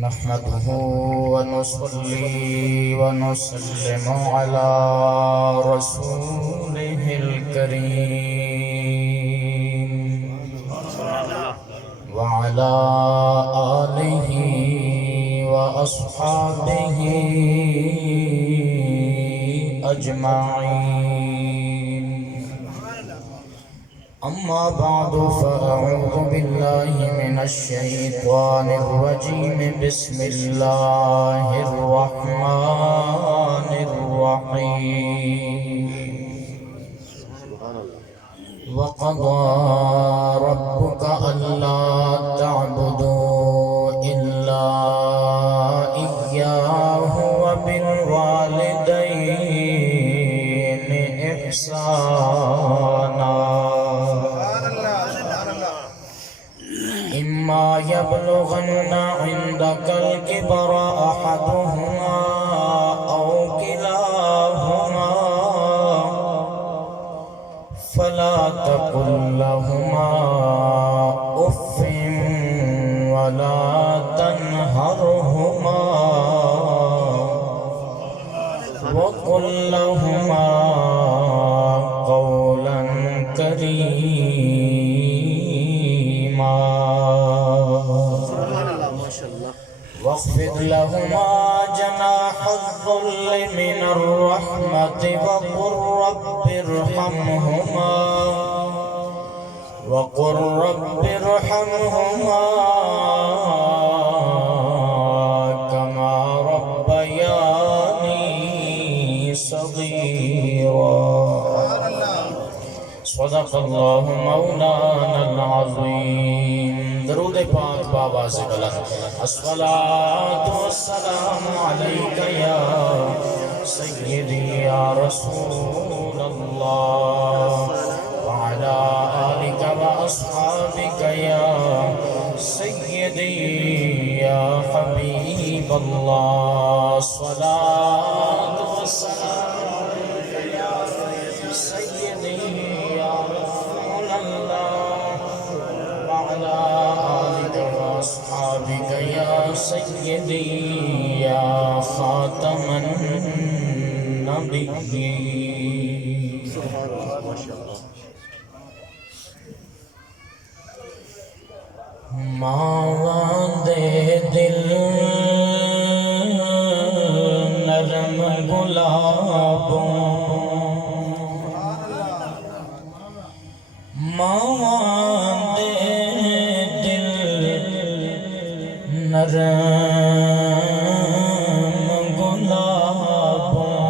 نحمده ونصلي ونسلم على رسوله الكريم وعلى آله وأصحابه أجمعين. أما بعد فأعوذ بالله من الشيطان الرجيم. بسم الله الرحمن الرحيم. وقضى ربك ألا تعبدوا إلا إياه وبالوالدين إحسانا. إما يبلغن عندك الكبر أحدهما أو كلاهما فلا تقل لهما أف ولا تنهرهما وقل لهما قولا كريما واخفض لهما جناح الذل من الرحمة وقل رب ارحمهما كما ربياني صغيرا. صدق اللہ مولانا العظیم. درود پاک بابا سے بلند. الصلاة والسلام علیک یا سیدی یا رسول اللہ وعلى آلك وأصحابك يا سيدي يا حبيب الله. الصلاة والسلام عليك يا سيدي يا رسول الله وعلى آلك وأصحابك يا سيدي يا خاتم النبيين. سبحان الله ما شاء الله. ماواں دے دل نرم گلابوں ماواں دے دل نرم گلابوں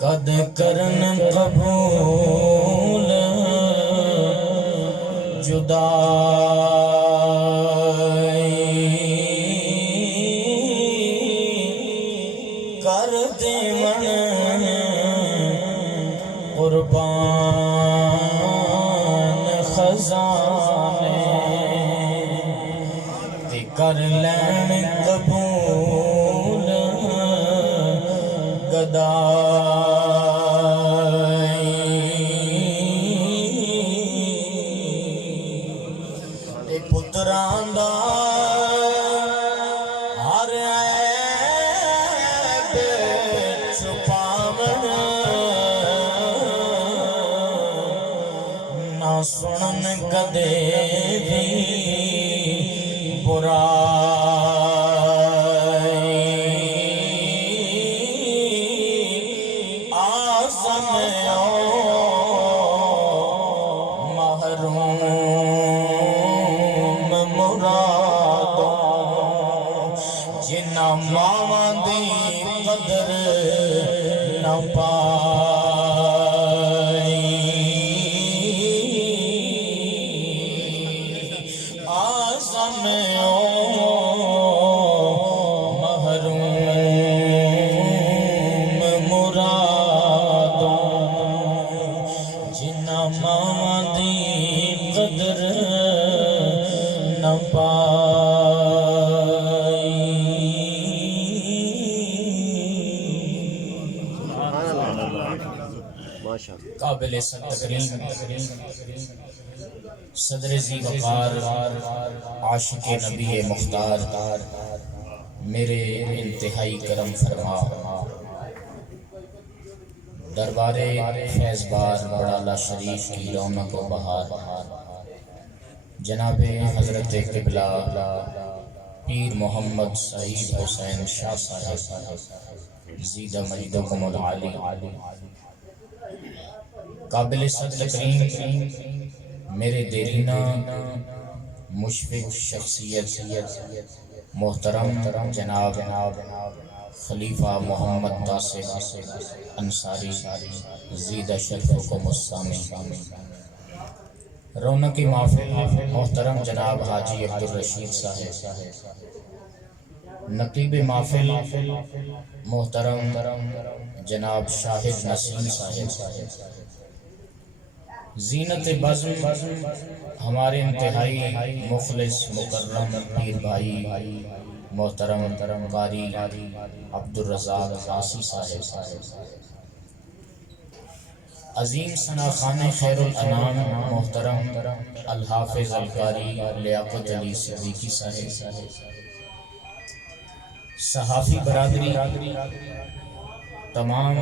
قد کرن قبول جدائی کر دیون قربان خزانے تے کر لین قبول گدائی پتراں دا ہر عیب چھپاون نہ سنن کدے بھی برائی آزم محروم جنہ ماواں دی قدر نہ پائی آزم محروم مرادوں جنہ ماواں دی قدر نہ پائی. کعبے قابل تکریم صدر ذی وقار عاشق نبی مختار میرے انتہائی کرم فرما دربار فیض بار بڑالہ شریف کی رونق و بہار جناب حضرت قبلہ پیر محمد سعید حسین شاہ صاحب زیدہ مجدکم العالی قابل تکریم میرے دیرینہ مشفق شخصیت محترم جناب خلیفہ محمد تاسع انصاری زیدہ شرفکم السامی رونق محفل محترم جناب حاجی عبدالرشید صاحب نقیب محفل محترم جناب شاہد نسیم صاحب زینت بزم ہمارے انتہائی مخلص مکرم پیر بھائی محترم قاری عبدالرزاق عاصی صاحب عظیم ثنا خان خیر الانام محترم الحافظ القاری لیاقت علی صدیقی صاحب صحافی برادری تمام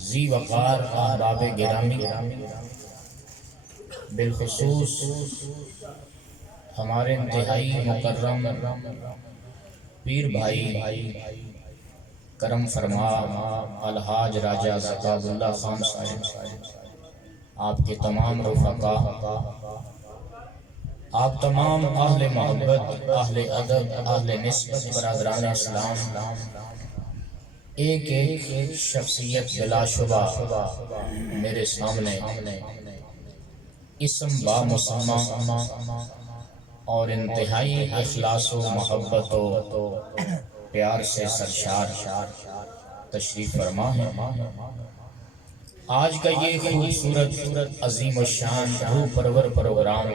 ذی وقار احباب گرامی بالخصوص ہمارے انتہائی مکرم پیر بھائی کرم فرما الحاج راجہ زکاب اللہ خان صاحب آپ کے تمام رفقا آپ تمام اہل محبت اہل ادب اہل نسبت برادران اسلام ایک ایک شخصیت بلا شبہ میرے سامنے اسم با مسمى اور انتہائی اخلاص و محبت و پیار سے سرشار تشریف فرما ہے آج کا یہ خوبصورت عظیم الشان روح پرور پروگرام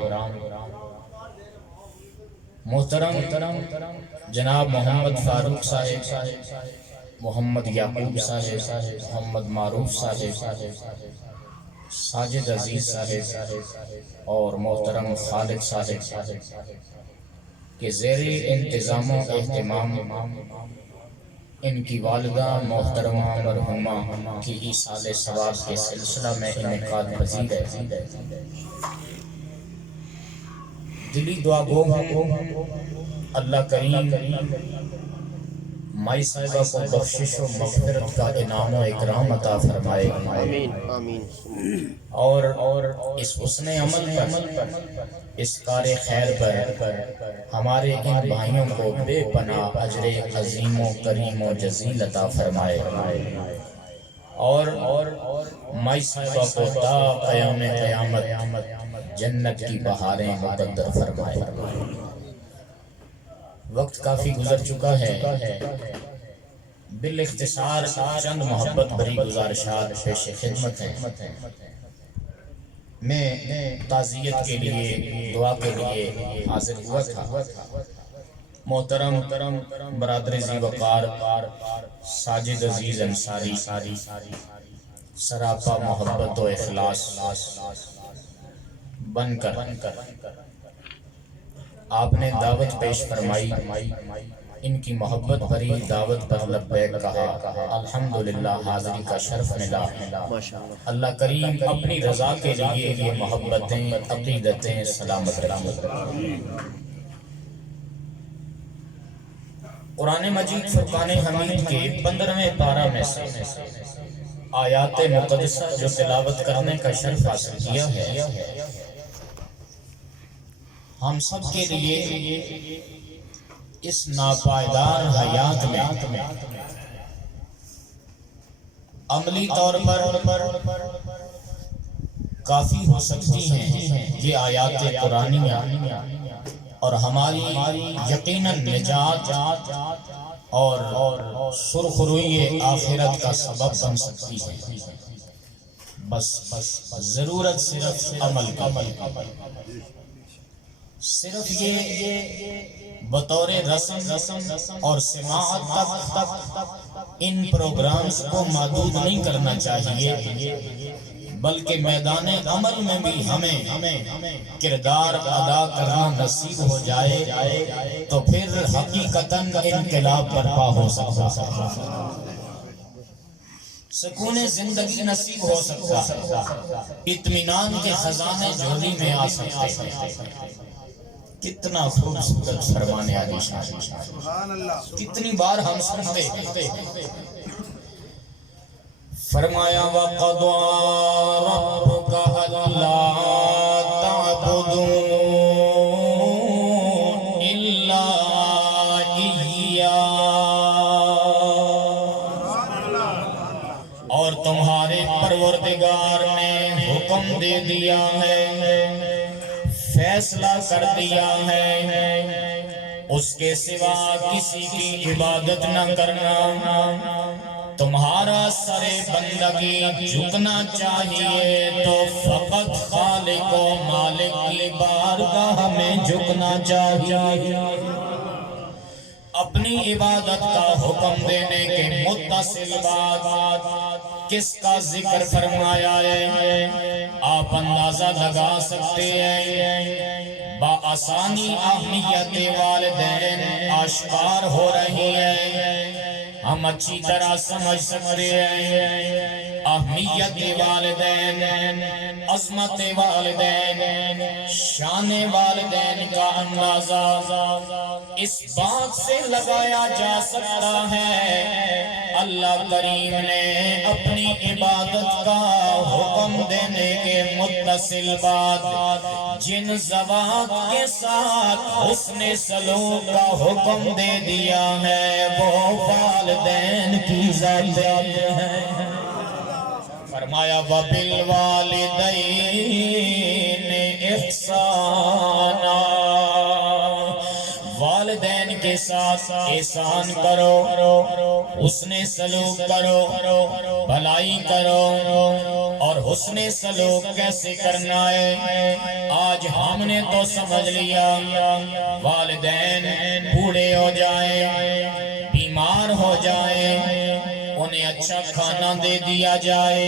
محترم جناب محمد فاروق صاحب محمد یعقوب صاحب محمد معروف صاحب ساجد عزیز صاحب اور محترم خالد صاحب کہ زیر انتظام و اہتمام ان کی والدہ محترمہ مرحومہ کی ایصال ثواب کے سلسلہ میں انعقاد پذیر ہے دلی دعا گو ہوں اللہ کریم مائی صاحبہ کو بخشش و مغفرت کا انعام و اکرام عطا فرمائے اور اس حسن عمل پر اس کار خیر پر ہمارے ان بھائیوں کو بے پناہ اجر عظیم و کریم و جزیل عطا فرمائے اور مائی صاحبہ کو تا قیام قیامت جنت کی بہاریں مقدر فرمائے وقت کافی گزر چکا ہے بالاختصار چند محبت بری گزارشات پیش خدمت ہیں میں تعزیت کے لیے دعا کے لیے حاضر ہوا تھا محترم برادر ذی وقار ساجد عزیز انصاری سراپا محبت و اخلاص بن کر آپ نے دعوت پیش فرمائی ان کی محبت بھری دعوت پر لبیک کہا الحمدللہ حاضری کا شرف ملا اللہ کریم اپنی رضا کے لیے یہ محبتیں عقیدتیں سلامت رکھیں قرآن مجید فرقان حمید کے 15ویں پارہ میں سے آیات مقدسہ جو تلاوت کرنے کا شرف حاصل کیا ہے ہم سب کے لیے اس ناپائیدار حیات میں عملی طور پر کافی ہو سکتی ہیں یہ آیات قرآنیہ اور ہماری یقیناً نجات اور سرخروئی آخرت کا سبب بن سکتی ہے بس ضرورت صرف عمل کی صرف یہ بطور رسم اور سماعت تک ان پروگرامز کو محدود نہیں کرنا چاہیے بلکہ میدان عمل میں بھی ہمیں کردار ادا کرنا نصیب ہو جائے تو پھر حقیقتاً انقلاب برپا ہو سکتا ہے، سکون زندگی نصیب ہو سکتا ہے، اطمینان کے خزانے جھولی میں آ سکتے ہیں۔ کتنا خوبصورت فرمان عالی شان، کتنی بار ہم سنتے ہیں۔ فرمایا وَقَضَىٰ رَبُّكَ أَلَّا تَعْبُدُوا إِلَّا إِيَّاهُ، اور تمہارے پروردگار نے حکم دے دیا ہے، فیصلہ کر دیا ہے، اس کے سوا کسی کی عبادت نہ کرنا۔ تمہارا سر بندگی جھکنا چاہیے تو فقط خالق و مالک کی بارگاہ میں جھکنا چاہیے۔ اپنی عبادت کا حکم دینے کے متصل بات کس کا ذکر فرمایا ہے، آپ اندازہ لگا سکتے ہیں۔ بآسانی اہمیت والدین آشکار ہو رہی ہے، ہم اچھی طرح سمجھ سکتے ہیں اہمیت والدین، عظمت والدین، شان والدین کا اندازہ اس بات سے لگایا جا سکتا ہے اللہ کریم نے اپنی عبادت کا حکم دینے کے متصل بات جن ذوات کے ساتھ حسن سلوک کا حکم دے دیا ہے وہ والدین کی ذات ہے۔ فرمایا وَبِالْوَالِدَيْنِ إِحْسَانًا، والدین کے ساتھ احسان کرو، حسن سلوک کرو، بھلائی کرو۔ اور حسن سلوک کیسے کرنا ہے؟ آج ہم نے تو سمجھ لیا والدین بوڑھے ہو جائیں، بیمار ہو جائیں، انہیں اچھا کھانا دے دیا جائے،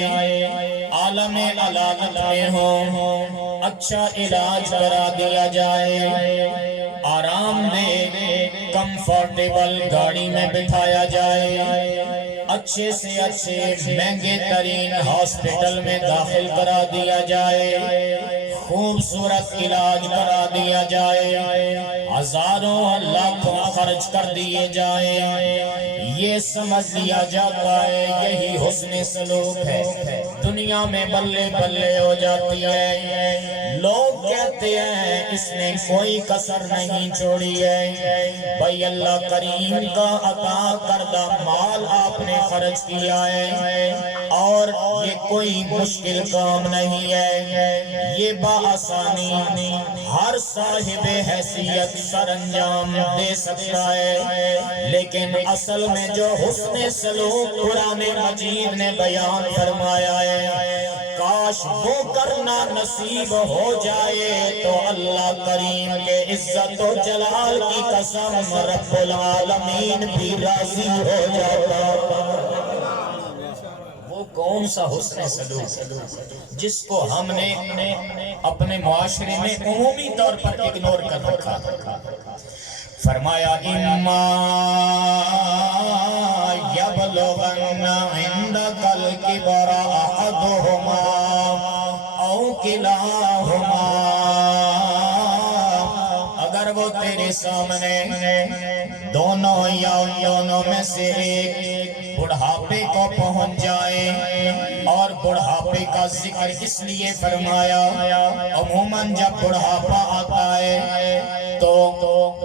عالم علالت میں ہو، اچھا علاج کرا دیا جائے، آرام دہ کمفرٹیبل گاڑی میں بٹھایا جائے، اچھے سے اچھے مہنگے ترین ہاسپٹل میں داخل کرا دیا جائے، خوبصورت علاج کرا دیا جائے، ہزاروں لاکھوں خرچ کر دیے جائیں، یہ سمجھ لیا جاتا ہے یہی حسن سلوک ہے۔ دنیا میں بلے بلے ہو جاتی ہے، لوگ کہتے ہیں اس نے کوئی کسر نہیں چھوڑی ہے۔ بھائی اللہ کریم کا عطا کردہ مال آپ نے خرچ کیا ہے اور یہ کوئی مشکل کام نہیں ہے، یہ بآسانی ہر صاحب حیثیت سر انجام دے سکتا ہے، لیکن اصل میں جو حسن سلوک قرآن مجید نے بیان فرمایا ہے کاش وہ کرنا نصیب ہو جائے تو اللہ کریم کے عزت و جلال کی قسم رب العالمین بھی راضی ہو جاتا۔ وہ کون سا حسن سلوک جس کو ہم نے اپنے معاشرے میں عمومی طور پر اگنور کر رکھا؟ فرمایا اِمَّا يَبْلُغَنَّ عِنْدَكَ الْكِبَرَ أَحَدُهُمَا أَوْ كِلَاهُمَا، اگر وہ تیرے سامنے دونوں یا ان دونوں میں سے ایک بڑھاپے کو پہنچ جائے، اور بڑھاپے کا ذکر اس لیے فرمایا عموماً جب بڑھاپا آتا ہے تو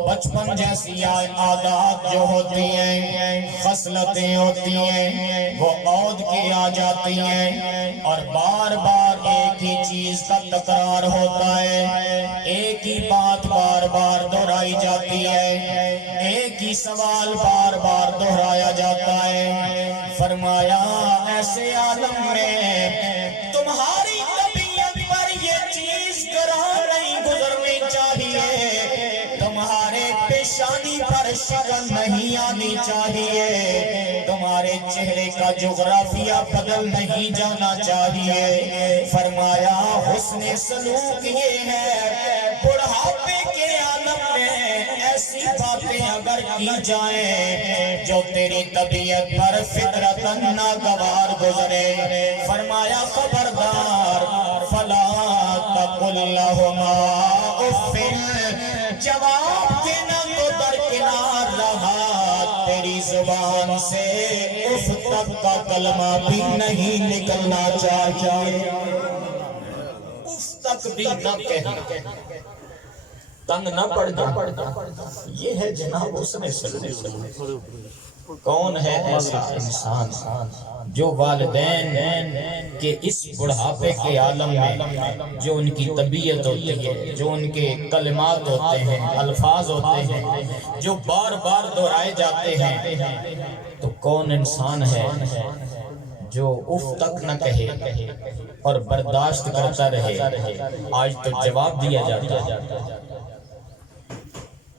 بچپن جیسی عادات جو ہوتی ہیں، خصلتیں ہوتی ہیں، وہ عود کی آ جاتی ہیں اور بار بار ایک ہی چیز کا تکرار ہوتا ہے، ایک ہی بات بار بار دہرائی جاتی ہے، ایک ہی سوال بار بار دہرایا جاتا ہے۔ فرمایا ایسے عالم میں تمہاری طبیعت پر یہ چیز گراں نہیں گزرنی چاہیے، تمہارے پیشانی پر شرم نہیں آنی چاہیے، تمہارے چہرے کا جغرافیہ بدل نہیں جانا چاہیے۔ فرمایا حسن سلوک یہ ہے بڑھاپے کے عالم میں ایسی باتیں اگر کی جائیں جو تیری طبیعت پر فطرتاً ناگوار گزرے۔ فرمایا خبردار فلا تقل لهما اف، جواب دینا تو درکنار رہا، تیری زبان سے اف تک کا کلمہ بھی نہیں نکلنا چاہیے، اف تک بھی نہ کہنا، تنگ نہ پڑ جا۔ یہ ہے جناب حسن سلوک۔ کون ہے ایسا انسان جو والدین کے اس بڑھاپے کے عالم میں جو ان کی طبیعت ہوتی ہے، جو ان کے کلمات ہوتے ہیں، الفاظ ہوتے ہیں، جو بار بار دہرائے جاتے ہیں، تو کون انسان ہے جو اف تک نہ کہے اور برداشت کرتا رہے؟ آج تو جواب دیا جاتا ہے،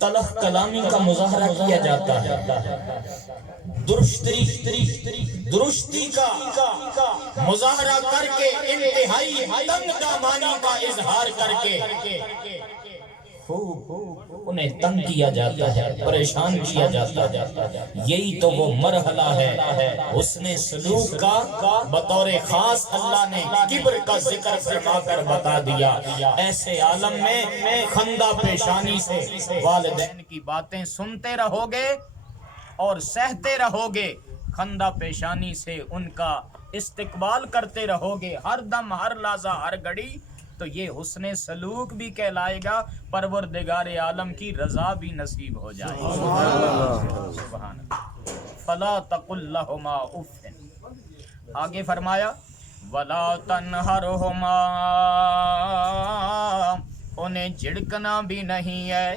تلخ کلامی کا مظاہرہ کیا جاتا ہے، درستی کا مظاہرہ کر کے، انتہائی تنگ دامانی کا اظہار کر کے انہیں تنگ کیا جاتا ہے، پریشان کیا جاتا ہے۔ یہی تو وہ مرحلہ ہے حسن سلوک کا، بطور خاص اللہ نے کبر کا ذکر فرما کر بتا دیا۔ ایسے عالم میں خندہ پیشانی سے والدین کی باتیں سنتے رہو گے اور سہتے رہو گے، خندہ پیشانی سے ان کا استقبال کرتے رہو گے ہر دم، ہر لحظہ، ہر گھڑی، تو یہ حسن سلوک بھی کہلائے گا، پروردگار عالم کی رضا بھی نصیب ہو جائے گی۔ سبحان اللہ۔ فلا تقل لهما اف، آگے فرمایا ولا تنہرہما، انہیں جھڑکنا بھی نہیں ہے،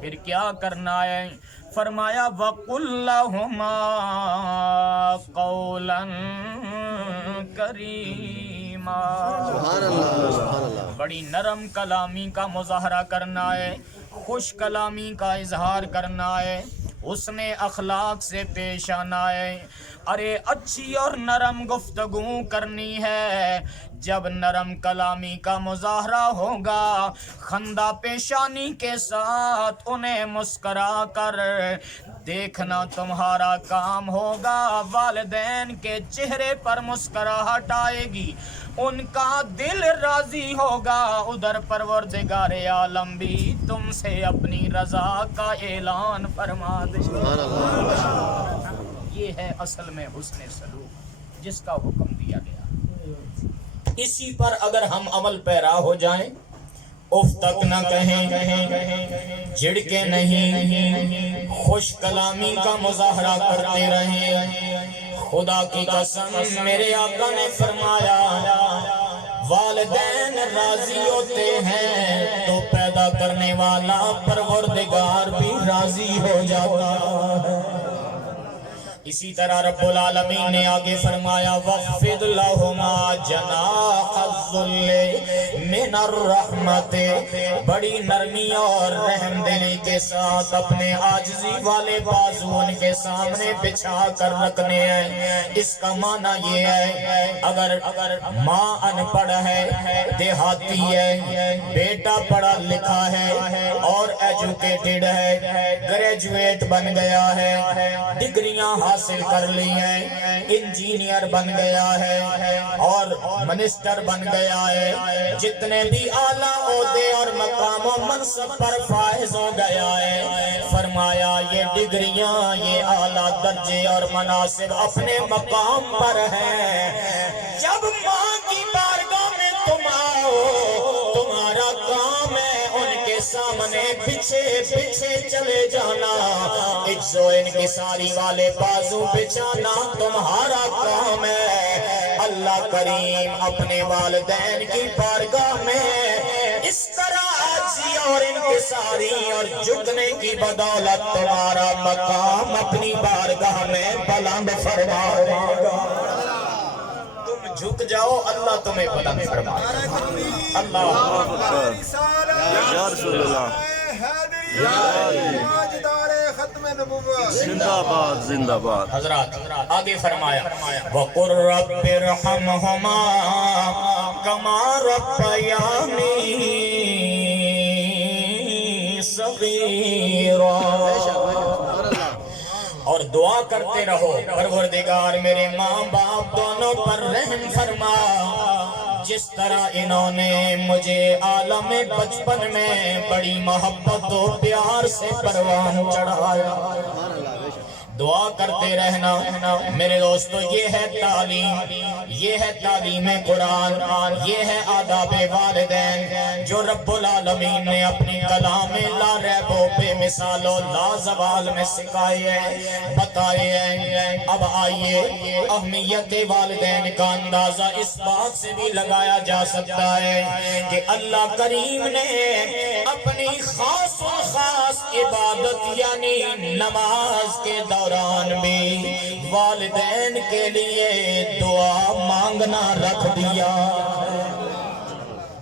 پھر کیا کرنا ہے؟ فرمایا وَقُلْ لَهُمَا قَوْلًا کریما، بڑی نرم کلامی کا مظاہرہ کرنا ہے، خوش کلامی کا اظہار کرنا ہے، حسن اخلاق سے پیش آنا ہے۔ ارے اچھی اور نرم گفتگو کرنی ہے، جب نرم کلامی کا مظاہرہ ہوگا، خندہ پیشانی کے ساتھ انہیں مسکرا کر دیکھنا تمہارا کام ہوگا۔ والدین کے چہرے پر مسکراہٹ آئے گی، ان کا دل راضی ہوگا، ادھر پروردگار عالم بھی تم سے اپنی رضا کا اعلان فرما دے۔ یہ ہے اصل میں حسن سلوک جس کا حکم دیا گیا۔ اسی پر اگر ہم عمل پیرا ہو جائیں، اف تک نہ کہیں، جھڑکے نہیں، خوش کلامی کا مظاہرہ کرتے رہیں، خدا کی قسم میرے آقا نے فرمایا والدین راضی ہوتے ہیں تو پیدا کرنے والا پروردگار بھی راضی ہو جاتا ہے۔ اسی طرح رب العالمین نے آگے فرمایا وَخْفِضْ لَهُمَا جَنَاحَ الذُّلِّ مِنَ الرَّحْمَةِ، بڑی نرمی اور رحم دلی کے ساتھ اپنے عاجزی والے بازو ان کے سامنے بچھا کر رکھنے ہیں۔ اس کا معنی یہ ہے اگر ماں ان پڑھ ہے، دیہاتی ہے، بیٹا پڑھا لکھا ہے اور ایجوکیٹڈ ہے، گریجویٹ بن گیا ہے، ڈگریاں حاصل کر لی ہیں، انجینئر بن گیا ہے اور منسٹر بن گیا ہے، جتنے بھی اعلیٰ عہدے اور مقام و منصب پر فائز ہو گیا ہے، فرمایا یہ ڈگریاں، یہ اعلیٰ درجے اور مناصب اپنے مقام پر ہیں، جب ماں کی بارگاہ میں تم آؤ، تمہارا کام ہے ان کے سامنے پیچھے پیچھے چلے جانا، عجز و انکساری والے بازو بچھانا تمہارا کام ہے۔ اللہ کریم اپنے والدین کی بارگاہ میں اس طرح عاجزی اور انکساری اور جھکنے کی بدولت تمہارا مقام اپنی بارگاہ میں بلند فرما دے گا۔ تم جھک جاؤ، اللہ تمہیں بلند فرما دے گا۔ اللہ یا رسول اللہ، زندہ باد زندہ باد. حضرات آگے فرمایا وَقُلْ رَبِّ ارْحَمْهُمَا كَمَا رَبَّيَانِي صَغِيرًا. اور دعا کرتے رہو پروردگار میرے ماں باپ دونوں پر رحم فرما جس طرح انہوں نے مجھے عالم بچپن میں بڑی محبت و پیار سے پروان چڑھایا. دعا کرتے رہنا میرے دوستو. یہ ہے تعلیم، یہ ہے تعلیم قرآن، یہ ہے آداب والدین جو رب العالمین نے اپنی کلام لا ریب و بے مثال و لا زوال میں سکھائے ہیں، بتائے ہیں. اب آئیے اہمیت والدین کا اندازہ اس بات سے بھی لگایا جا سکتا ہے کہ اللہ کریم نے اپنی خاص و خاص عبادت یعنی نماز کے دوران بھی والدین کے لیے دعا مانگنا رکھ دیا.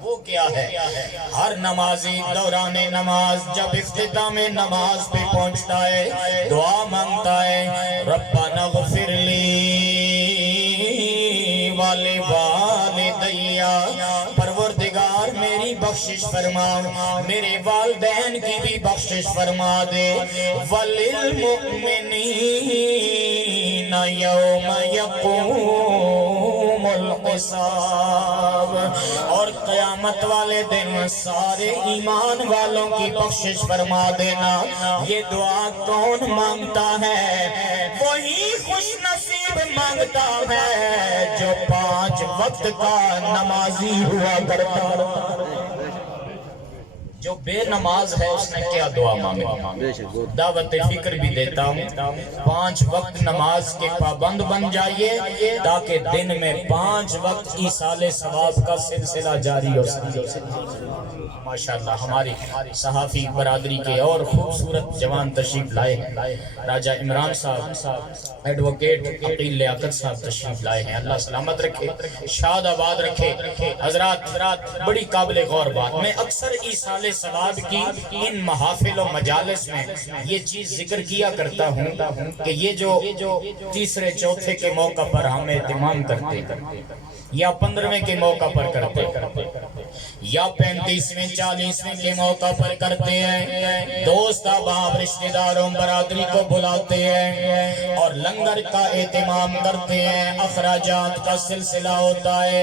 وہ کیا ہے؟ ہر نمازی دوران نماز جب اختتام نماز پہ پہنچتا ہے دعا مانگتا ہے ربنا اغفر لی والدیا، پروردگار میری بخشش فرما، میرے والدین کی بھی بخشش فرما دے. وَلِلْمُؤْمِنِينَ يَوْمَ يَقُومُ الْحِسَابُ، اور قیامت والے دن سارے ایمان والوں کی بخشش فرما دینا. یہ دعا کون مانگتا ہے؟ وہی خوش نصیب مانگتا ہے جو 5 وقت کا نمازی ہوا کرتا. جو بے نماز ہے اس نے کیا دعا مانگی؟ دعوت فکر بھی دیتا ہوں 5 وقت نماز کے پابند بن جائیے تاکہ دن میں 5 وقت ایصال ثواب کا سلسلہ جاری ہو سکے. ماشاءاللہ ہماری صحافی برادری کے اور خوبصورت جوان تشریف لائے ہیں. راجہ عمران صاحب، ایڈوکیٹ عقیل لیاقت صاحب تشریف لائے ہیں. اللہ سلامت رکھے، شاد آباد رکھے. حضرات بڑی قابل غور بات، میں اکثر ایصال ثواب کی ان محافل و مجالس میں یہ چیز ذکر کیا کرتا ہوں کہ یہ جو تیسرے چوتھے کے موقع پر ہم اہتمام کرتے یا 15ویں کے موقع پر کرتے یا 35ویں 40ویں کے موقع پر کرتے ہیں، دوست احباب رشتہ داروں برادری کو بلاتے ہیں اور لنگر کا اہتمام کرتے ہیں، اخراجات کا سلسلہ ہوتا ہے،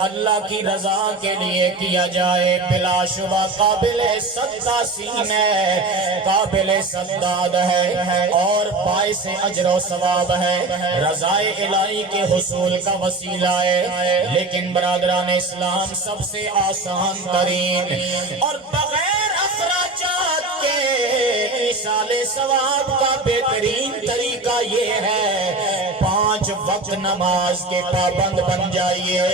اللہ کی رضا کے لیے کیا جائے. بلا شبہ قابل صدقہ سین ہے، قابل صداد ہے اور باعث اجر و ثواب ہے، رضائے الہی کے حصول کا وسیلہ ہے. لیکن برادران اسلام سب سے آسان ترین اور بغیر اخراجات کے ایصال ثواب کا بہترین طریقہ یہ ہے 5 وقت نماز کے پابند بن جائیے،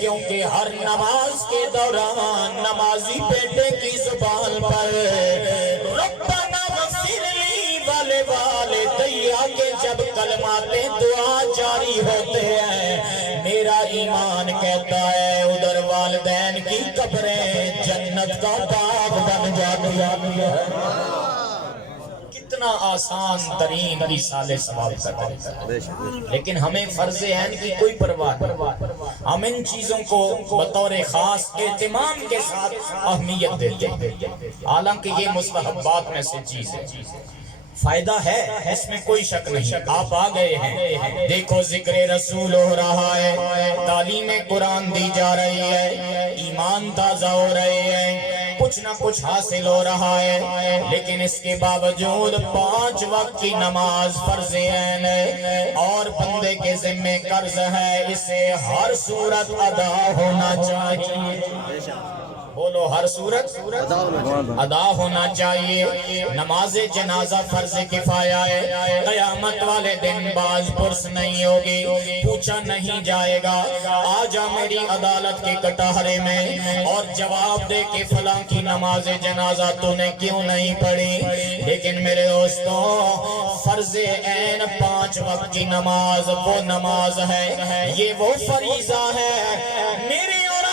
کیونکہ ہر نماز کے دوران نمازی بیٹے کی زبان پر ربنا اغفر لی والدیا کے جب کلمات دعا جاری ہوتے ہیں میرا ایمان کہتا ہے ادھر والدین کی قبریں جنت کا باغ بن جاتی ہیں. کتنا آسان ترین ایصال ثواب کا طریقہ، لیکن ہمیں فرض عین کی کوئی پرواہ نہیں. ہم ان چیزوں کو بطور خاص اہتمام کے ساتھ اہمیت دیتے ہیں، حالانکہ یہ مستحبات میں سے چیز ہے. فائدہ ہے اس میں کوئی شک نہیں. آپ آ گئے ہیں، دیکھو ذکر رسول ہو رہا ہے، تعلیم قرآن دی جا رہی ہے، ایمان تازہ ہو رہے ہیں، کچھ نہ کچھ حاصل ہو رہا ہے. لیکن اس کے باوجود 5 وقت کی نماز فرض عین ہے اور بندے کے ذمہ قرض ہے، اسے ہر صورت ادا ہونا چاہیے. بولو ہر صورت ادا ہونا چاہیے. نماز جنازہ فرض کفایہ ہے، قیامت والے دن باز پرس نہیں ہوگی، پوچھا نہیں جائے گا آ جا میری عدالت کے کٹہرے میں اور جواب دے کہ فلاں کی نماز جنازہ تو نے کیوں نہیں پڑھی. لیکن میرے دوستوں فرض عین 5 وقت کی نماز وہ نماز ہے، یہ وہ فریضہ ہے میری اور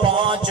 5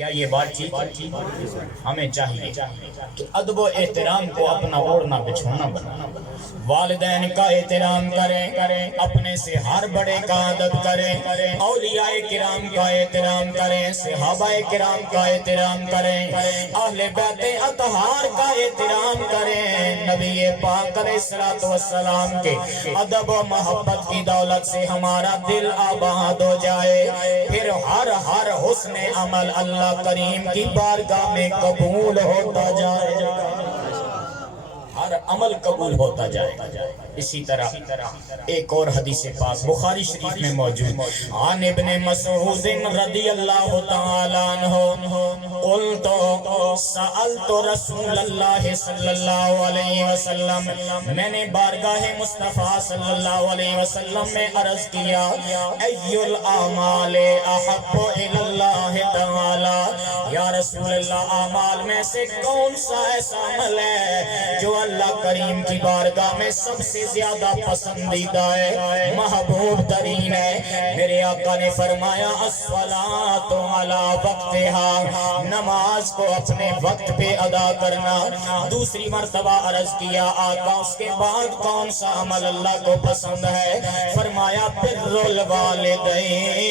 کیا یہ بات ٹھیک ہے؟ ہمیں چاہیے کہ ادب و احترام کو اپنا اوڑھنا بچھونا بنا، والدین کا احترام کریں، اپنے سے ہر بڑے کا ادب کریں، اولیاء کرام کا احترام کریں، صحابہ کرام کا احترام کریں، اہل بیت اطہار کا احترام کریں۔ نبی پاک علیہ الصلوۃ والسلام کے ادب و محبت کی دولت سے ہمارا دل آباد ہو جائے، پھر ہر حسن عمل اللہ کریم کی بارگاہ میں قبول ہوتا جائے گا، ہر عمل قبول ہوتا جائے گا۔ اسی طرح ایک اور حدیث پاک بخاری شریف میں موجود، عن ابن مسعود رضی اللہ تعالی عنہ قلت سألت رسول اللہ صلی اللہ علیہ وسلم، میں نے بارگاہ مصطفیٰ صلی اللہ علیہ وسلم میں عرض کیا، ای الاعمال احب الی اللہ تعالی، یا رسول اللہ اعمال میں سے کون سا ایسا عمل ہے جو اللہ کریم کی بارگاہ میں سب سے زیادہ پسندیدہ ہے، محبوب ترین ہے؟ میرے آقا نے فرمایا الصلاۃ علی وقتہا، نماز کو اپنے وقت پہ ادا کرنا۔ دوسری مرتبہ عرض کیا آقا اس کے بعد کون سا عمل اللہ کو پسند ہے؟ فرمایا بر الوالدین،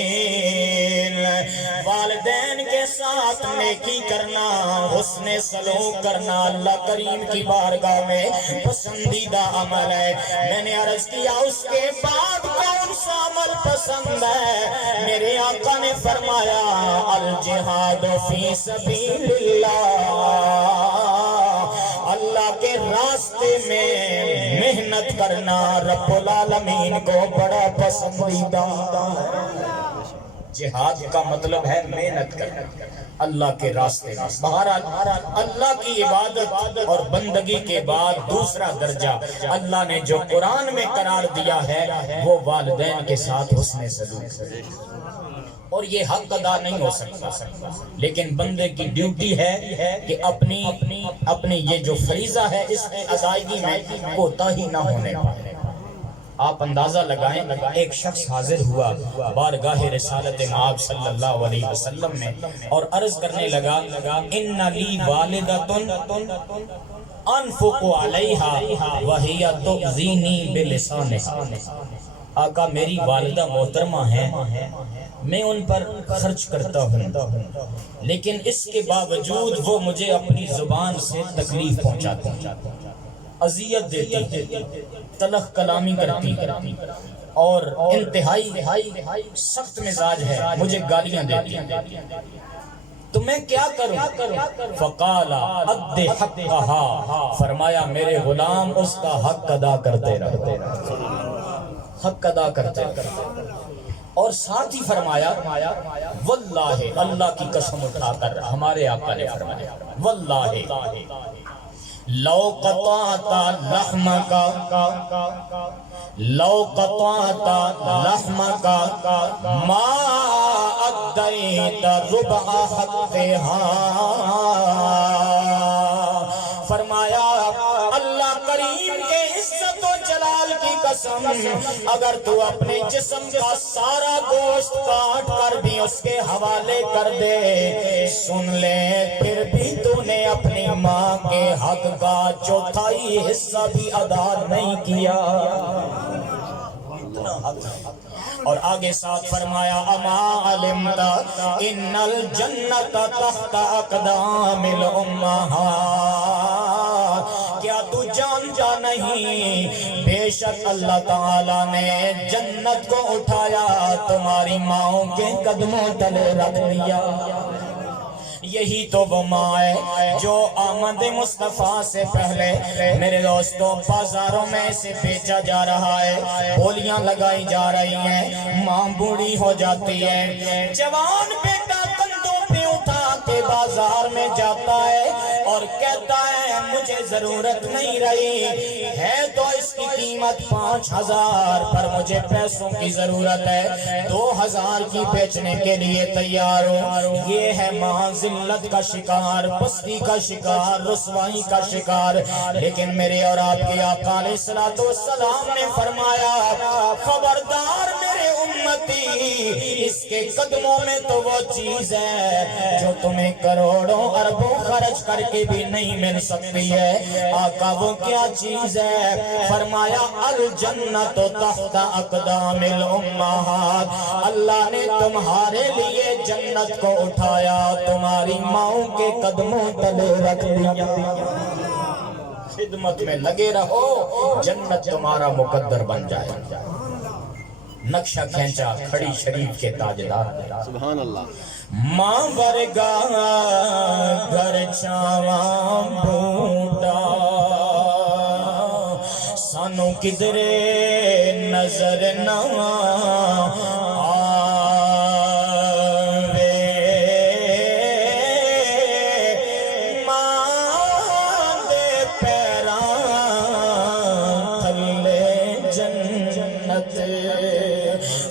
والدین کے ساتھ نیکی کرنا، حسن سلوک کرنا اللہ کریم کی بارگاہ میں پسندیدہ عمل ہے۔ میں نے عرض کیا اس کے بعد کون سا عمل پسند ہے؟ میرے آقا نے فرمایا الجہاد فی سبیل اللہ، اللہ کے راستے میں محنت کرنا رب العالمین کو بڑا پسندیدہ ہے۔ جہاد کا مطلب ہے محنت کرنا اللہ کے راستے میں۔ بہرحال اللہ کی عبادت اور بندگی کے بعد دوسرا درجہ اللہ نے جو قرآن میں قرار دیا ہے وہ والدین کے ساتھ حسن سلوک، اور یہ حق ادا نہیں ہو سکتا، لیکن بندے کی ڈیوٹی ہے کہ اپنی یہ جو فریضہ ہے اس کی ادائیگی میں کوتاہی نہ ہونے پائے۔ آپ اندازہ لگائیں، ایک شخص حاضر ہوا بارگاہ رسالت مآب صلی اللہ علیہ وسلم میں اور عرض کرنے لگا ان لی والدۃ انفق علیہا وہی تؤذینی بلسانہا، آقا میری والدہ محترمہ ہیں، میں ان پر خرچ کرتا ہوں، لیکن اس کے باوجود وہ مجھے اپنی زبان سے تکلیف پہنچاتی ہیں، اذیت دیتی، تلخ کلامی کرتی اور انتہائی سخت مزاج ہے، مجھے گالیاں دیتی ہیں، تو میں کیا کروں؟ فقال اد حقہا، فرمایا میرے غلام اس کا حق ادا کرتے رہو، حق ادا کرتے رہو۔ اور ساتھ ہی فرمایا واللہ، اللہ کی قسم اٹھا کر ہمارے آقا نے فرمایا واللہ لو قطعت لحمک، لو قطعت لحمک ما ادیت ربع حقہا، فرمایا اللہ کریم کے عزت و جلال کی قسم، اگر تو اپنے جسم کا سارا گوشت کاٹ کر بھی اس کے حوالے کر دے، سن لے پھر بھی تو نے اپنی ماں کے حق کا چوتھائی حصہ بھی ادا نہیں کیا۔ اور آگے ساتھ فرمایا اما علمت ان الجنت تحت اقدام الامہات، کیا تو جانتا نہیں بے شک اللہ تعالیٰ نے جنت کو اٹھایا تمہاری ماؤں کے قدموں تلے رکھ دیا۔ یہی تو وہ ماں ہے جو آمد مصطفیٰ سے پہلے میرے دوستوں بازاروں میں سے بیچا جا رہا ہے، بولیاں لگائی جا رہی ہیں، ماں بوڑھی ہو جاتی ہے، جوان بیٹا کندھوں پہ اٹھا کے بازار میں جاتا ہے اور کہتا ہے مجھے ضرورت نہیں رہی ہے تو اس کی قیمت 5000 پر مجھے پیسوں کی ضرورت ہے، 2000 کی بیچنے کے لیے تیار ہوں۔ یہ ہے ماں ذلت کا شکار، پستی کا شکار، رسوائی کا شکار، لیکن میرے اور آپ کے آقا علیہ الصلوۃ والسلام نے فرمایا خبردار میرے امتی اس کے قدموں میں تو وہ چیز ہے جو تمہیں کروڑوں اربوں خرچ کر کے بھی نہیں مل سکتی ہے. آقا وہ کیا چیز ہے؟ فرمایا الجنت تحت اقدام الامہات. اللہ نے تمہارے لیے جنت کو اٹھایا تمہاری ماؤں کے قدموں تلے رکھ دیا. خدمت میں لگے رہو جنت تمہارا مقدر بن جائے. نقشہ کھینچا کھڑی شریف کے تاجدار. سبحان اللہ. ماں ورگا گھر چاواں بھوٹا سانو کدرے نظر نہ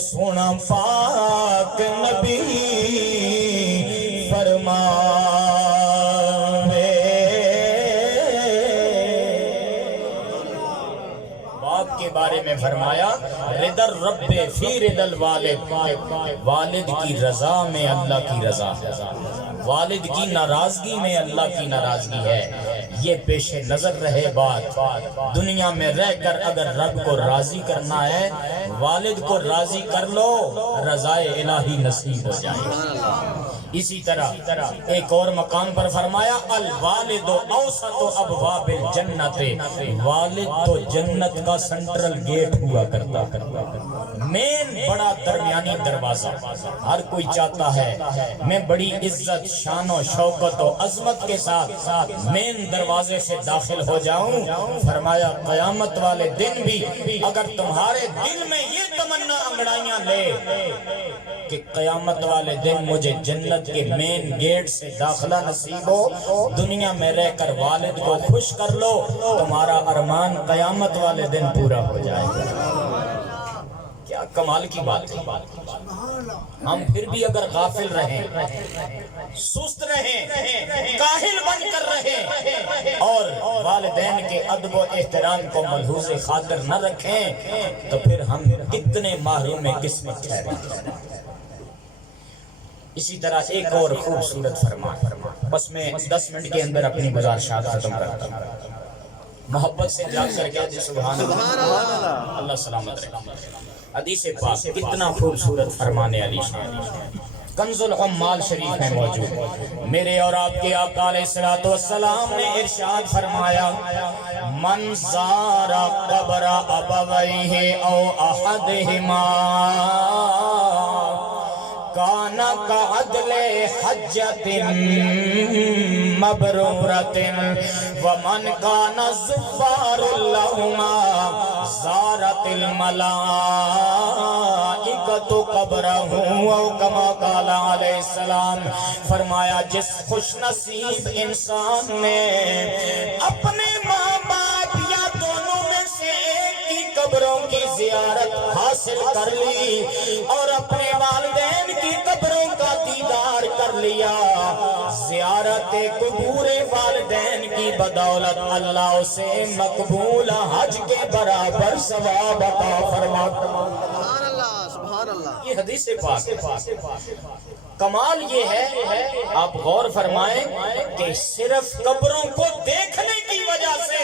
سونا پاک نبی فرماوے. باپ کے بارے میں فرمایا رضا الرب فی رضا الوالد. والد کی رضا میں اللہ کی رضا، والد کی ناراضگی میں اللہ کی ناراضگی ہے. یہ پیش نظر رہے بات، دنیا میں رہ کر اگر رب کو راضی کرنا ہے والد کو راضی کر لو رضائے الہی نصیب ہو جائے. اسی طرح ایک اور مقام پر فرمایا الوالد اوسط ابواب الجنت. والد تو جنت کا سنٹرل گیٹ ہوا کرتا، مین بڑا درمیانی دروازہ. ہر کوئی چاہتا ہے میں بڑی عزت شان و شوکت و عظمت کے ساتھ مین دروازے سے داخل ہو جاؤں. فرمایا قیامت والے دن بھی اگر تمہارے دل میں یہ تمنا انگڑائیاں لے کہ قیامت والے دن مجھے جنت کے مین گیٹ سے داخلہ نصیب ہو، دنیا میں رہ کر والد کو خوش کر لو، تمہارا ارمان قیامت والے دن پورا ہو جائے گا. کیا کمال کی بات ہے. ہم پھر بھی اگر غافل رہیں، سست رہیں، کاہل بن کر رہیں اور والدین کے ادب و احترام کو ملحوظ خاطر نہ رکھیں تو پھر ہم کتنے محروم قسمت ٹھہریں. اسی طرح ایک اور خوبصورت فرمان، بس میں 10 منٹ کے اندر اپنی گزارشات ختم کرتا ہوں. محبت سے جا کر کیا جی سبحان اللہ. اللہ سلامت رہے. حدیث پاک کتنا خوبصورت فرمان علی کنز العمال شریف میں موجود. میرے اور آپ کے آقا علیہ السلام نے ارشاد فرمایا من زار قبر ابویہ او احدہما کان کعدل حجۃ مبرورۃ ومن کان زفار لہما زارت الملائکۃ قبرہ او کما قال علیہ السلام. فرمایا جس خوش نصیب انسان نے اپنے ماں باپ یا دونوں میں سے ایک کی قبروں کی زیارت حاصل کر لی اور اپنے والدین کی قبروں کا دیدار کر لیا، زیارت قبور والدین کی بدولت اللہ اسے مقبول حج کے برابر ثواب عطا فرماتا. سبحان اللہ. سبحان اللہ. یہ حدیث پاک. کمال یہ ہے آپ غور فرمائیں کہ صرف قبروں کو دیکھنے کی وجہ سے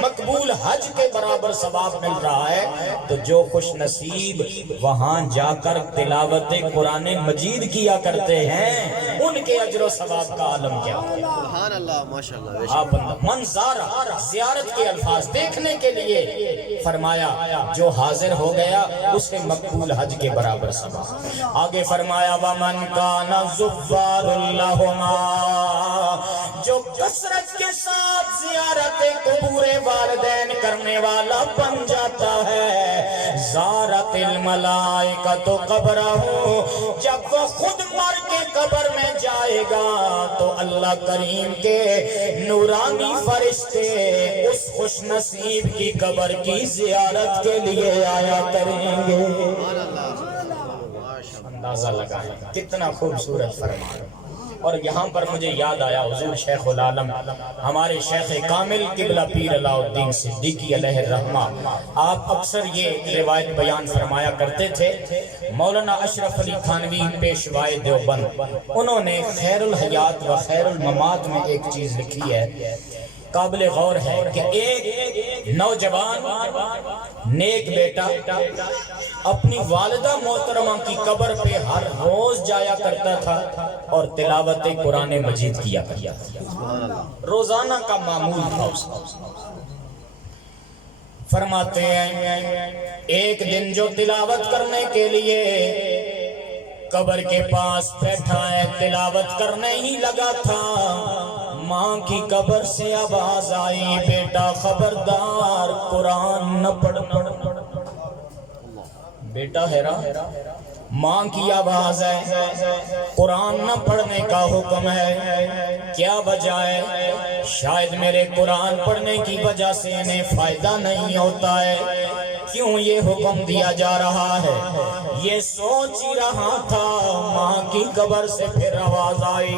مقبول حج کے برابر ثواب مل رہا ہے. تو جو خوش نصیب وہاں جا کر تلاوت قرآن مجید کیا کرتے ہیں ان کے اجر و ثواب کا عالم کیا ہے. سبحان اللہ. ماشاءاللہ. آپ منظارہ زیارت کے الفاظ دیکھنے کے لیے فرمایا جو حاضر ہو گیا اسے مقبول حج کے برابر ثواب. آگے فرمایا ومن کان زفار لہما، جو کثرت کے ساتھ زیارت قبور والدین کرنے والا بن جاتا ہے زارت الملائکۃ قبرہ، جب وہ خود مر کے قبر میں جائے گا تو اللہ کریم کے نورانی فرشتے اس خوش نصیب کی قبر کی زیارت کے لیے آیا کریں گے. اندازہ لگائیں کتنا خوبصورت فرمان. اور یہاں پر مجھے یاد آیا حضور شیخ العالم ہمارے شیخ کامل قبلہ پیر علاء الدین صدیقی علیہ الرحمہ، آپ اکثر یہ روایت بیان فرمایا کرتے تھے۔ مولانا اشرف علی تھانوی پیشوائے دیوبند، انہوں نے خیر الحیات و خیر الممات میں ایک چیز لکھی ہے، قابل غور ہے کہ ایک نوجوان نیک بیٹا اپنی والدہ محترمہ کی قبر پہ ہر روز جایا کرتا تھا اور تلاوت قرآن مجید کیا کرتا تھا، روزانہ کا معمول تھا اس کا۔ فرماتے ہیں ایک دن جو تلاوت کرنے کے لیے قبر کے پاس بیٹھا ہے، تلاوت کرنے ہی لگا تھا، ماں کی قبر سے آواز آئی، بیٹا خبردار قرآن نہ پڑھ۔ بیٹا حیران، ماں کی آواز ہے، قرآن نہ پڑھنے کا حکم ہے، کیا وجہ ہے؟ شاید میرے قرآن پڑھنے کی وجہ سے انہیں فائدہ نہیں ہوتا ہے، کیوں یہ حکم دیا جا رہا ہے؟ یہ سوچ ہی رہا تھا، ماں کی قبر سے پھر آواز آئی،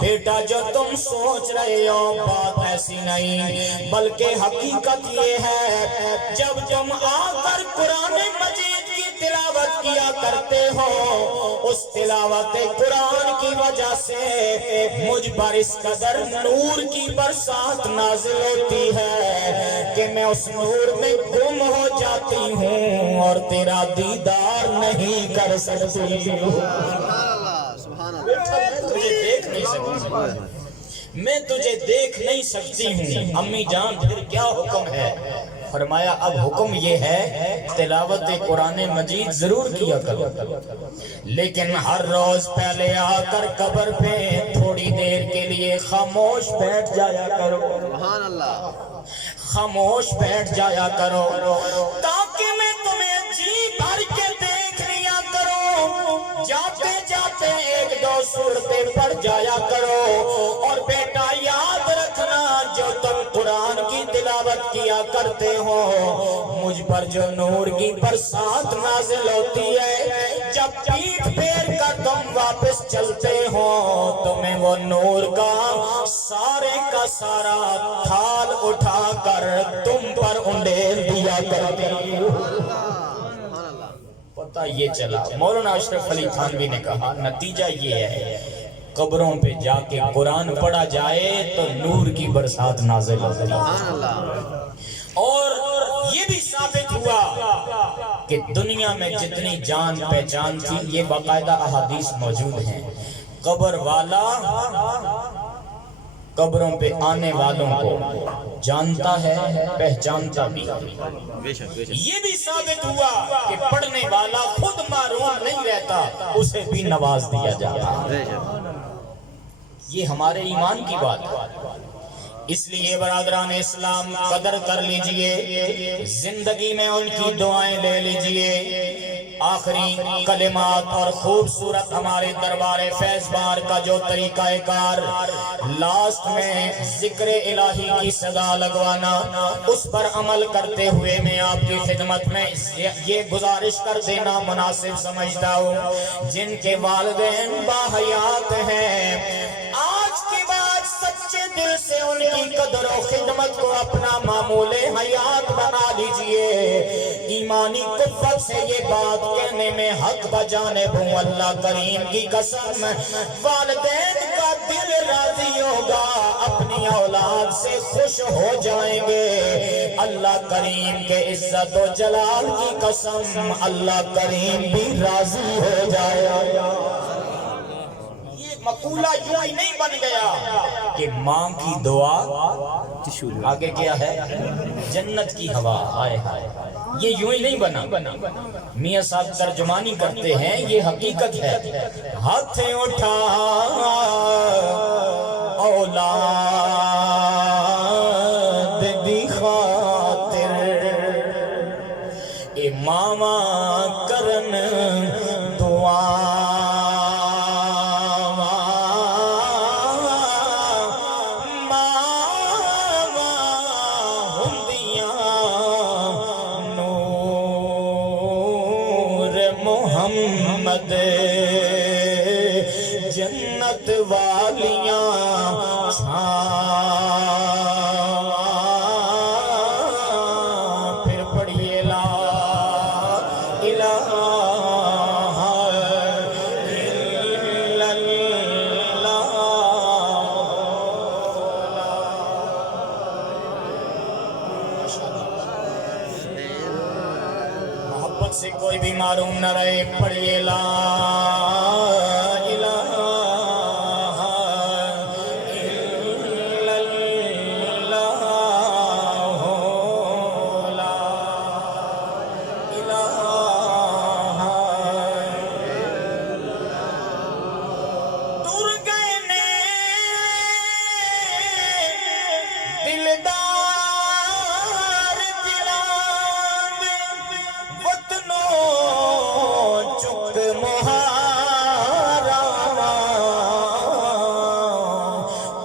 بیٹا جو تم سوچ رہے ہو بات ایسی نہیں، بلکہ حقیقت یہ ہے جب تم آ کر قرآن مجید کی تلاوت کیا کرتے ہو، اس تلاوت قرآن کی وجہ سے مجھ پر اس قدر نور کی برسات نازل ہوتی ہے کہ میں اس نور میں گم ہو جاتی ہوں اور تیرا دیدار نہیں کر سکتی ہوں۔ میں تجھے دیکھ نہیں سکتی ہوں، امی جان پھر کیا حکم ہے؟ فرمایا اب حکم یہ ہے تلاوت قرآن مجید ضرور کیا کرو، لیکن ہر روز پہلے آ کر قبر پہ تھوڑی دیر کے لیے خاموش بیٹھ جایا کرو، خاموش بیٹھ جایا کرو تاکہ میں تمہیں جی بھر کے دیکھ لیا کروں، جاتے جاتے ایک دو سورتیں پڑھ جایا کرو، اور بیٹا یاد رکھنا جو تم قرآن کی تلاوت کیا کرتے ہو مجھ پر جو نور کی برسات نازل ہوتی ہے، جب پیٹھ پھیر کر تم واپس چلتے ہو تمہیں وہ نور کا سارے کا سارا تھال اٹھا کر تم پر انڈیل دیا کرتی ہوں۔ پتہ یہ چلا، مولانا اشرف علی تھانوی نے کہا نتیجہ یہ ہے قبروں پہ جا کے قرآن پڑھا جائے تو نور کی برسات نازل ہوتی ہے، اور یہ بھی ثابت ہوا کہ دنیا میں جتنی جان پہچان تھی یہ باقاعدہ احادیث موجود ہیں، قبر والا قبروں پہ آنے والوں کو جانتا ہے، پہچانتا بھی۔ یہ بھی ثابت ہوا کہ پڑھنے والا خود معروم نہیں رہتا، اسے بھی نواز دیا جاتا۔ یہ ہمارے ایمان کی بات ہے، اس لیے برادران اسلام قدر کر لیجئے، زندگی میں ان کی دعائیں لے لیجئے۔ آخری کلمات اور خوبصورت ہمارے دربار فیض بار کا جو طریقہ کار لاسٹ میں ذکر الہی کی صدا لگوانا، اس پر عمل کرتے ہوئے میں آپ کی خدمت میں یہ گزارش کر دینا مناسب سمجھتا ہوں، جن کے والدین باحیات ہیں آج کے بعد سچے دل سے ان کی قدر و خدمت کو اپنا معمول حیات بنا لیجئے۔ ایمانی قوت سے یہ بات کہنے میں حق بجانب ہوں، اللہ کریم کی قسم والدین کا دل راضی ہوگا، اپنی اولاد سے خوش ہو جائیں گے۔ اللہ کریم کے عزت و جلال کی قسم اللہ کریم بھی راضی ہو جائے گا۔ مقولہ یوں ہی نہیں بن گیا کہ ماں کی دعا آگے کیا ہے جنت کی ہوا، آئے ہائے، یہ یوں ہی نہیں بنا۔ میاں صاحب ترجمانی کرتے ہیں یہ حقیقت ہے، ہاتھ اٹھا اولاد دی خاطر اے ماما کرن دعا، محمد جنت عزت والیاں پھر پڑھیے لا الہ الا اللہ۔ محبت سے کوئی بھی معروم نہ رہے، پڑھیے لا الہ الا اللہ، لا الہ۔ ٹر گئے نے دلدار دلان وطنوں چک مہارا،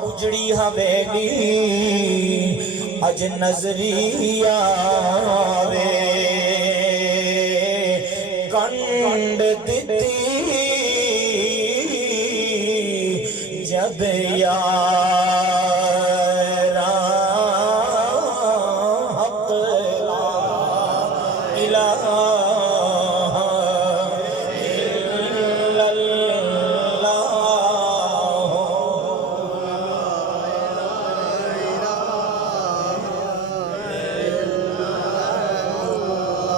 اجڑی حویلی اج نظری آوے، کنڈ دتی جب یاراں حق لا الہ الا اللہ۔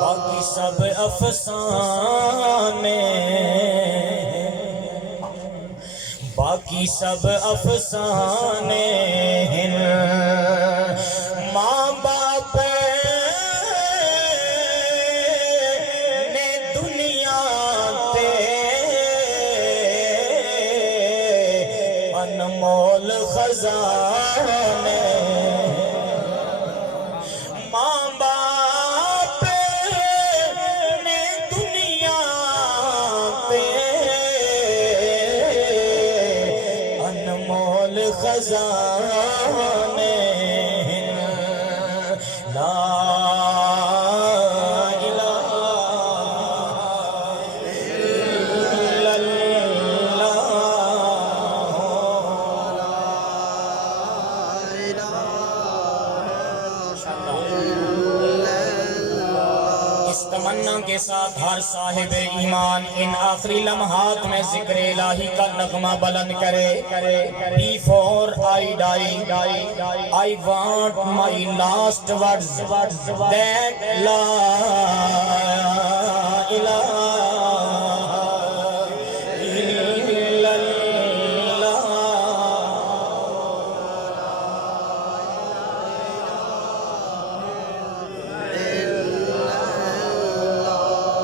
باقی سب افسانے، باقی سب افسانے ہیں، ماں باپ نے دنیا تے انمول خزانے، ماں باپ نے دنیا پہ انمول خزانے ہیں، لا الہ الا اللہ۔ اس تمنا کے ساتھ ہر صاحب ایمان ان آخری لمحات میں ذکر الہی کا نغمہ بلند کرے۔ Before I die, I want my last words that لا الہ الا اللہ۔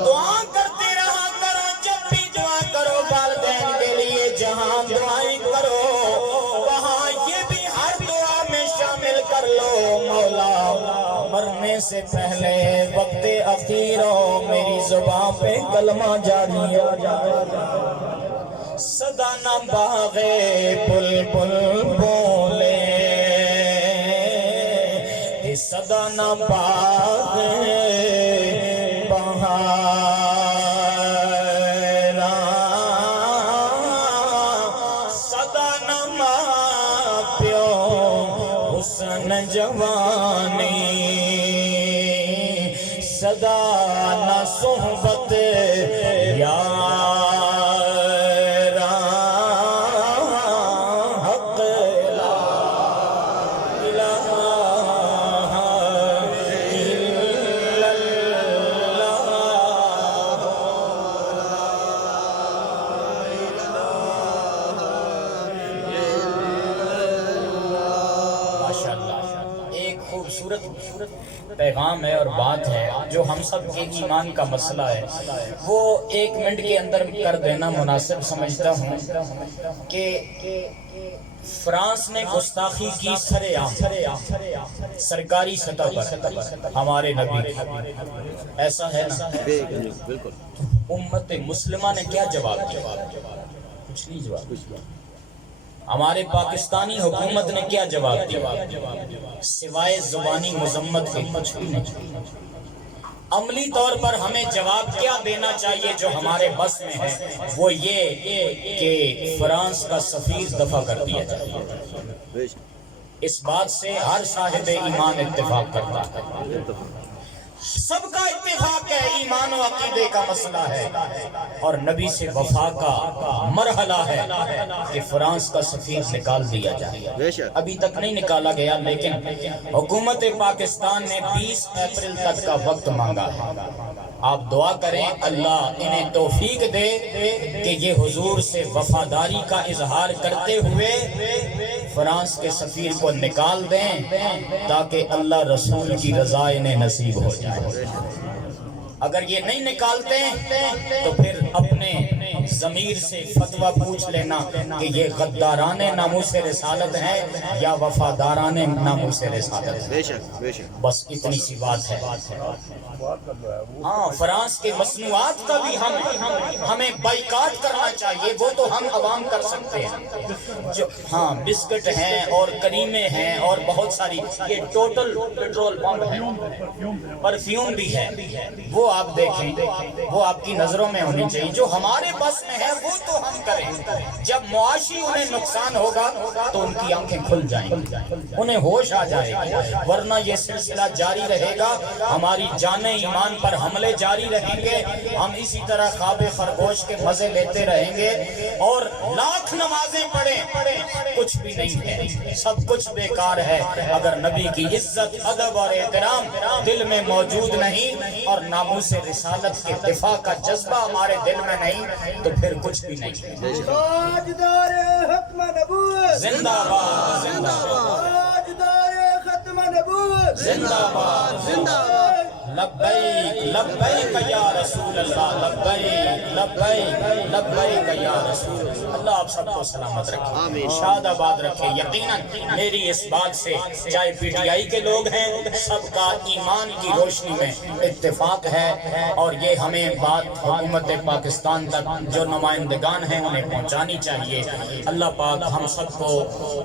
دعا کرتے رہا کرو، جب بھی دعا کرو والدین کے لیے، جہاں دعائیں کرو وہاں یہ بھی ہر دعا میں شامل کر لو، مولا مرنے سے پہلے وقت اخیروں میری زبان پہ کلمہ جاری ہو جائے، صدا نہ باغے بلبل بولے، صدا نہ باغے بہاراں، صدا نہ ماں پیو حسن جوانی، صدا نہ صحبت یاراں، حق لا الہ الا اللہ۔ ماشاءاللہ، ایک خوبصورت پیغام ہے اور بات ہے جو ہم سب کے ایمان کا مسئلہ ہے، وہ 1 منٹ کے اندر کر دینا مناسب سمجھتا ہوں کہ فرانس نے گستاخی کی سرے عام سرکاری سطح پر ہمارے نبی، ایسا ہے نا؟ بالکل۔ امت مسلمہ نے کیا جواب دیا؟ کچھ نہیں جواب۔ ہمارے پاکستانی حکومت نے کیا جواب دیا؟ سوائے زبانی مذمت کے کچھ بھی نہیں۔ عملی طور پر ہمیں جواب کیا دینا چاہیے جو ہمارے بس میں ہے، وہ یہ کہ فرانس کا سفیر دفع کر دیا جائے۔ اس بات سے ہر صاحب ایمان اتفاق کرتا ہے، سب کا اتفاق ہے، ایمان و عقیدے کا مسئلہ ہے، اور نبی سے وفا کا مرحلہ ہے کہ فرانس کا سفیر نکال دیا جائے۔ ابھی تک نہیں نکالا گیا، لیکن حکومت پاکستان نے 20 اپریل تک کا وقت مانگا ہے۔ آپ دعا کریں اللہ انہیں توفیق دے کہ یہ حضور سے وفاداری کا اظہار کرتے ہوئے فرانس کے سفیر کو نکال دیں، تاکہ اللہ رسول کی رضا انہیں نصیب ہو جائے۔ اگر یہ نہیں نکالتے تو پھر اپنے ضمیر سے فتویٰ پوچھ لینا کہ یہ غداران ناموس رسالت ہے یا وفاداران ناموس رسالت ہے۔ بس اتنی سی بات ہے۔ ہاں، فرانس کے مصنوعات کا بھی ہمیں بائیکاٹ کرنا چاہیے، وہ تو ہم عوام کر سکتے ہیں۔ جو ہاں بسکٹ ہیں اور کریمیں ہیں اور بہت ساری، یہ ٹوٹل پیٹرول پمپ ہے، پرفیوم بھی ہے، وہ آپ دیکھیں، وہ آپ کی نظروں میں ہونی چاہیے۔ جو ہمارے بس میں ہے وہ تو ہم کریں۔ جب معاشی انہیں نقصان ہوگا تو ان کی آنکھیں کھل جائیں گی، انہیں ہوش آ جائے گا، ورنہ یہ سلسلہ جاری رہے گا، ہماری جان ایمان پر حملے جاری رہیں گے، ہم اسی طرح خواب خرگوش کے مزے لیتے رہیں گے، اور لاکھ نمازیں پڑھیں کچھ بھی نہیں ہے، سب کچھ بیکار ہے اگر نبی کی عزت، ادب اور احترام دل میں موجود نہیں اور ناموس رسالت کے دفاع کا جذبہ ہمارے دل میں نہیں، تو پھر کچھ بھی نہیں۔ تاجدار ختم نبوت زندہ باد، زندہ باد، تاجدار ختم نبوت زندہ باد، زندہ باد، لبیک لبیک یا رسول اللہ، لبیک لبیک لبیک یا رسول اللہ۔ اللہ آپ سب کو سلامت رکھے، شاد آباد رکھے۔ یقیناً میری اس بات سے چاہے پی ٹی آئی کے لوگ ہیں، سب کا ایمان کی روشنی میں اتفاق ہے، اور یہ ہمیں بات حکومت پاکستان تک جو نمائندگان ہیں انہیں پہنچانی چاہیے۔ اللہ پاک ہم سب کو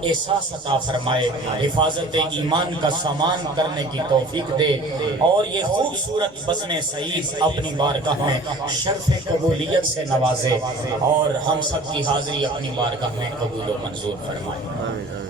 احساس عطا فرمائے، حفاظت ایمان کا سامان کرنے کی توفیق دے، اور یہ خوبصورت بزم سعید اپنی بارگاہ میں شرف قبولیت سے نوازے، اور ہم سب کی حاضری اپنی بارگاہ میں قبول و منظور فرمائے۔